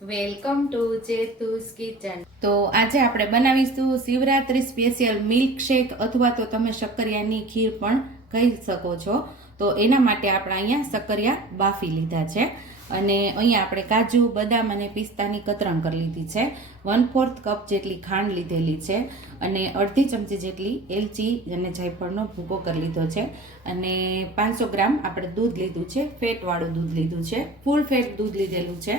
Welcome to ચેતુસ kitchen. તો આજે આપણે બનાવીશું શિવરાત્રી સ્પેશિયલ મિલ્ક શેક અથવા તો તમે શક્કરિયાની ખીર પણ કહી શકો છો. તો એના માટે આપણે અહીંયા શક્કરિયા બાફી લીધા છે અને અહીંયા આપણે કાજુ, બદામ અને પિસ્તાની કતરણ કરી લીધી છે. 1/4 કપ જેટલી ખાંડ લીધેલી છે અને અડધી ચમચી જેટલી એલચી અને જાયફળનો ભૂકો કરી લીધો છે અને 500 ગ્રામ આપણે દૂધ લીધું છે. ફેટવાળું દૂધ લીધું છે, ફૂલ ફેટ દૂધ લીધેલું છે.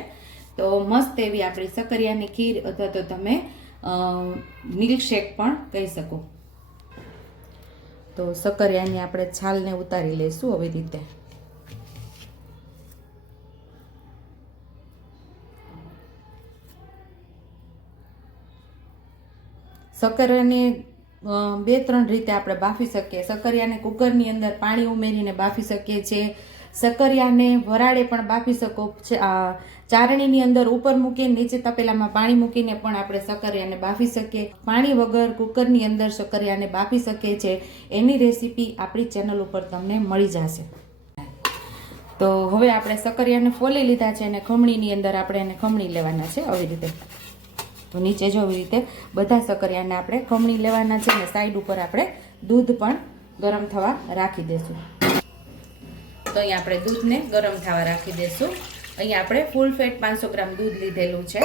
તો મસ્ત એવી આપણી શક્કરિયાની ખીર અથવા તો તમે મિલ્ક શેક પણ કહી શકો. તો શક્કરિયાની આપણે છાલને ઉતારી લઈશું આવી રીતે. શક્કરિયાને 2-3 રીતે આપણે બાફી શકીએ. શક્કરિયાને કુકરની અંદર પાણી ઉમેરીને બાફી શકીએ છીએ. શક્કરિયાને વરાળે પણ બાફી શકો. ચારણીની અંદર ઉપર મૂકીને નીચે તપેલામાં પાણી મૂકીને પણ આપણે શક્કરિયાને બાફી શકીએ. પાણી વગર કુકરની અંદર શક્કરિયાને બાફી શકીએ છીએ. એની રેસીપી આપણી ચેનલ ઉપર તમને મળી જશે. તો હવે આપણે શક્કરિયાને ફોલી લીધા છે અને ખમણીની અંદર આપણે એને ખમણી લેવાના છે આવી રીતે. તો નીચે જો આવી રીતે બધા શક્કરિયાને આપણે ખમણી લેવાના છે અને સાઈડ ઉપર આપણે દૂધ પણ ગરમ થવા રાખી દેશું. તો અહીંયા આપણે દૂધને ગરમ થવા રાખી દેશું. અહીંયા આપણે ફૂલ ફેટ 500 ગ્રામ દૂધ લીધેલું છે.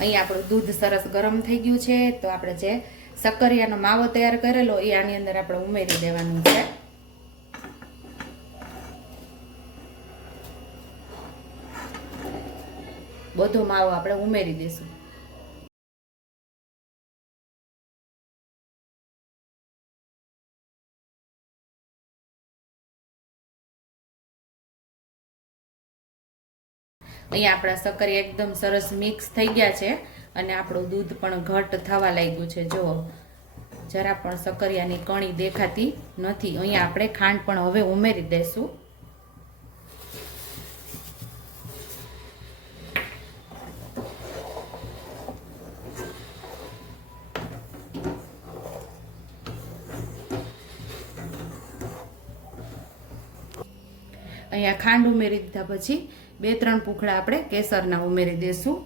અહીંયા આપણું દૂધ સરસ ગરમ થઈ ગયું છે. તો આપણે જે શક્કરિયાનો માવો તૈયાર કરેલો એ આની અંદર આપણે ઉમેરી દેવાનું છે. બધો માવો આપણે ઉમેરી દઈશું. અહીંયા આપણા શક્કરિયા એકદમ સરસ મિક્સ થઈ ગયા છે અને આપણું દૂધ પણ ઘટ થવા લાગ્યું છે. જુઓ, જરા પણ શક્કરિયાની કણી દેખાતી નથી. અહીંયા આપણે ખાંડ પણ હવે ઉમેરી દઈશું. અહીંયા ખાંડ ઉમેરી દીધા પછી 2-3 પૂંખડા આપણે કેસરના ઉમેરી દઈશું.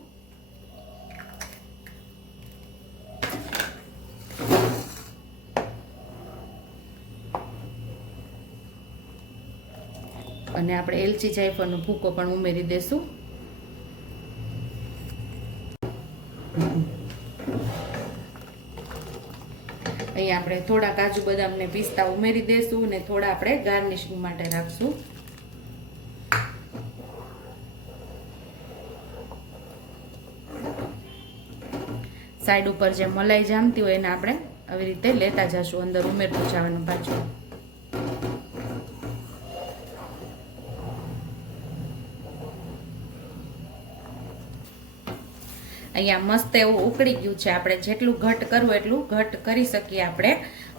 અને આપણે એલચી જાયફળનો ભૂકો પણ ઉમેરી દઈશું. અહીંયા આપણે થોડા કાજુ, બદામ ને પિસ્તા ઉમેરી દઈશું અને થોડા આપણે ગાર્નિશિંગ માટે રાખશું. સાઈડ ઉપર જે મલાઈ જામતી હોય એને આપણે આવી રીતે લેતા જશું, અંદર ઉમેરતું જવાનું પાછું. અહીંયા મસ્ત એવું ઉકળી ગયું છે. આપણે જેટલું ઘટ કરવું એટલું ઘટ કરી શકીએ આપણે.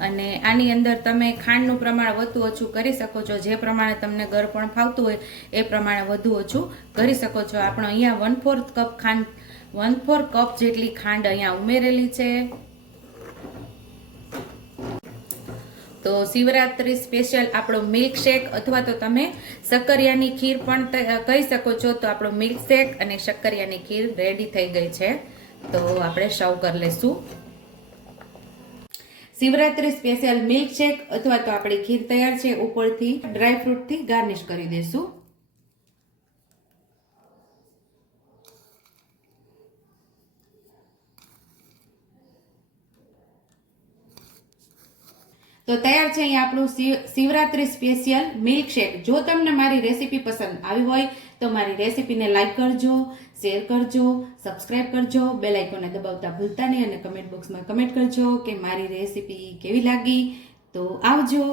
અને આની અંદર તમે ખાંડનું પ્રમાણ વધુ ઓછું કરી શકો છો. જે પ્રમાણે તમને ગળપણ ફાવતું હોય એ પ્રમાણે વધુ ઓછું કરી શકો છો. આપણે અહીંયા 1/4 કપ ખાંડ 1/4 કપ જેટલી ખાંડ અહીંયા ઉમેરેલી છે. તો શિવરાત્રી સ્પેશિયલ આપણો મિલ્ક શેક અથવા તો તમે શક્કરિયાની ખીર પણ કહી શકો છો. તો આપણો મિલ્ક શેક અને શક્કરિયાની ખીર રેડી થઈ ગઈ છે. તો આપણે સર્વ કરી લઈશું. શિવરાત્રી સ્પેશિયલ મિલ્ક શેક અથવા તો આપણી ખીર તૈયાર છે. ઉપરથી ડ્રાય ફ્રૂટથી ગાર્નિશ કરી દઈશું. તો તૈયાર છે અહીંયા આપણું શિવરાત્રી સ્પેશિયલ મિલ્ક શેક. જો તમને મારી રેસીપી પસંદ આવી હોય તો મારી રેસીપીને લાઈક કરજો, શેર કરજો, સબસ્ક્રાઈબ કરજો, બેલ આઇકોનને દબાવતા ભૂલતા નહીં અને કમેન્ટ બોક્સમાં કમેન્ટ કરજો કે મારી રેસીપી કેવી લાગી. તો આવજો.